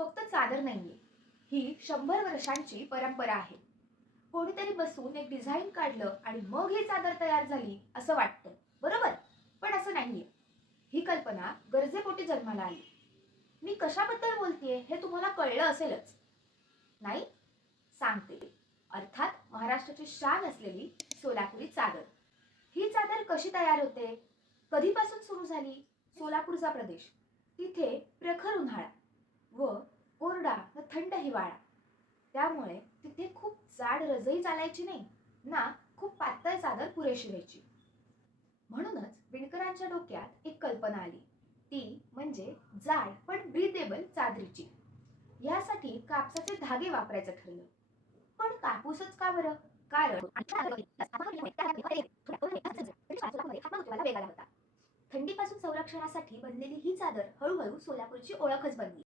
फक्त चादर नाहीये, ही 100 वर्षांची परंपरा आहे. कोणीतरी बसून एक डिझाईन काढलं आणि मग ही चादर तयार झाली असं वाटतं, बरोबर? पण असं नाहीये. ही कल्पना गरजेपोटी जन्माला आली. मी कशाबद्दल बोलतेय हे तुम्हाला कळलं असेलच, नाही? सांगते. अर्थात महाराष्ट्राची शान असलेली सोलापुरी चादर. ही चादर कशी तयार होते, कधीपासून सुरू झाली? सोलापूरचा प्रदेश, तिथे प्रखर उन्हाळा व कोरडा व थंड हिवाळा, त्यामुळे तिथे खूप जाड रजई चालायची नाही ना खूप पातळ चादर पुरेशी व्हायची. म्हणूनच विणकरांच्या डोक्यात एक कल्पना आली, ती म्हणजे जाड पण ब्रीदेबल चादरीची. यासाठी कापसाचे धागे वापरायचं ठरलं. पण कापूसच का बरं? कारण थंडीपासून संरक्षणासाठी बनलेली ही चादर हळूहळू सोलापूरची ओळखच बनली.